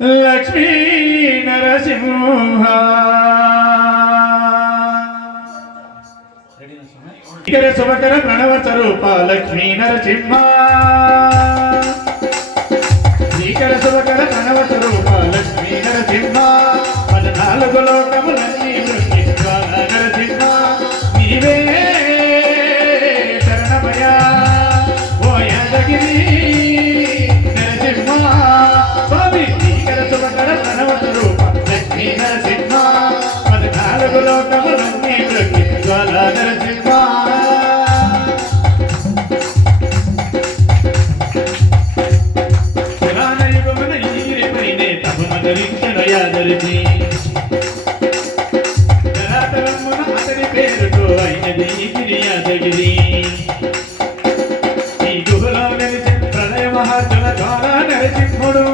లక్ష్మీ నరసింహ శుభకర ప్రణవ స్వరూప లక్ష్మీ నరసింహ శ్రీకర శుభకర ప్రణవ స్వరూప లక్ష్మీ నరసింహ 14 లోకములన్నీ నరసింహ నీవే శరణమయ ఓ యాదగిరి నరసింహ స్వామి శ్రీకర శుభకర ప్రణవ స్వరూప లక్ష్మీ నరసింహ 14 లోకములన్నీ నరసింహ యాదరిది ధరాతలమున అతని పేరుతో అయినది గిరి యాదగిరి ఈ గుహలో వెలిసి ప్రళయ మహాజన ద్వారా నరసింహుడు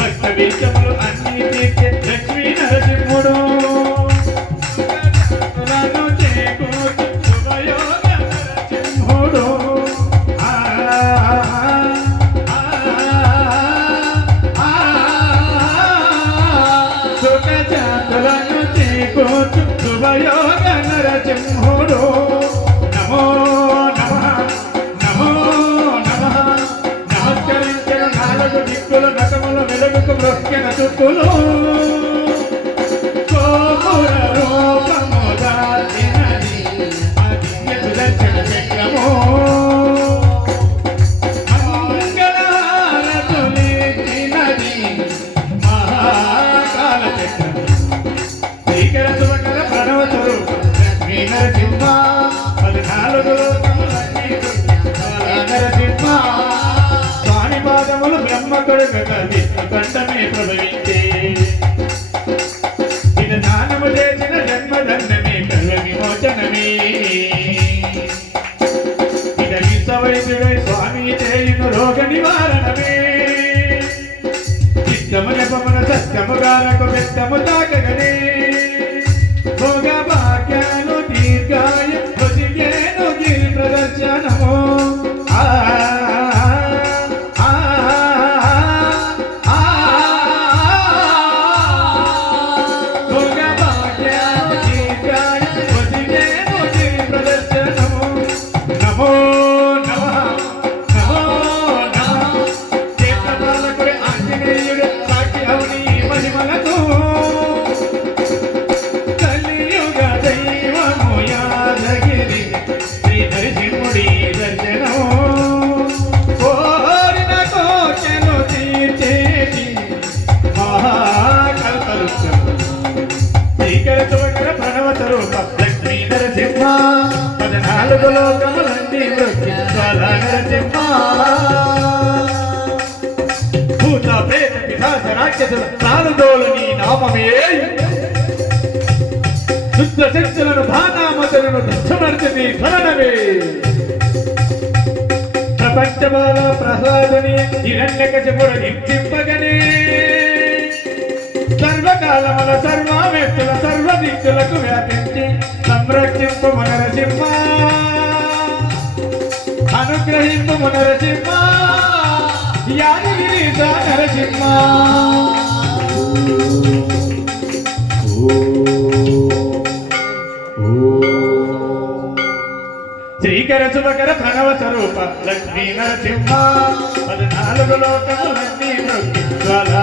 భక్త బీజములు అన్ని తీర్చే లక్ష్మీ నరసింహుడు నరసింహుడు శుభయోగ నరసింహుడు నమో నమః నమో నమః నమస్కరించిన 4 దిక్కులు నటములు వెలుగుకు బ్రొక్కెన చుక్కులు కోపుర రూపము దాచినది అదివ్య సుదర్శన చక్రము మంగళారతులిచ్చినది మహాకాల చక్రము శ్రీకర శుభకర ప్రణవ స్వరూప లక్ష్మీ నరసింహ 14 లోకములన్నీ నరసింహ స్వామి పాదములు బ్రహ్మ కొడుక విష్ణు కంఠమే ప్రభవించే ఇక జ్ఞానము చేసిన జన్మదండమే కర్మ విమోచనమే ఇక విశ్వవైద్యుడై స్వామి చేయును రోగ నివారణమే చిత్తము నెపమున సత్యము గాలకు వ్యక్తము తాకగనే భోగ భాగ్యాలు దీర్ఘాయ భుజిగేను గిరి ప్రదర్శనము భోగ భాగ్యాలు దీర్ఘాయ భుజిగేను గిరి ప్రదర్శనము నమో నమః నమో నమః చేతపాలకుడి ఆంజనేయుడు సాక్షి అవుని మహిమలతో నరసింహుడి దర్శనము కోరిన కోర్కెను తీర్చేటి మహాకల్పవృక్షము శ్రీకర శుభకర ప్రణవ స్వరూప లక్ష్మీ నరసింహ 14 లోకములన్నీ వృక్షించాల నరసింహ భూత ప్రేత పిశాచ రాక్షసుల నాలుగోలు నీ నామమే శుద్ధ శక్తులను భానామతులను దక్షమర్తిని ధరణమే ప్రపంచమాల ప్రహ్లాదుని హిరణ్యకశిపుడు హింసింపగనే సర్వకాలముల సర్వావేత్తుల సర్వ దిక్కులకు వ్యాపించి సంరక్షింపు నరసింహ అనుగ్రహింపు నరసింహ యాదగిరి నరసింహ శ్రీకర శుభకర ప్రణవ స్వరూప లక్ష్మీ నరసింహ 14 లోకములన్నీ నృత్యాల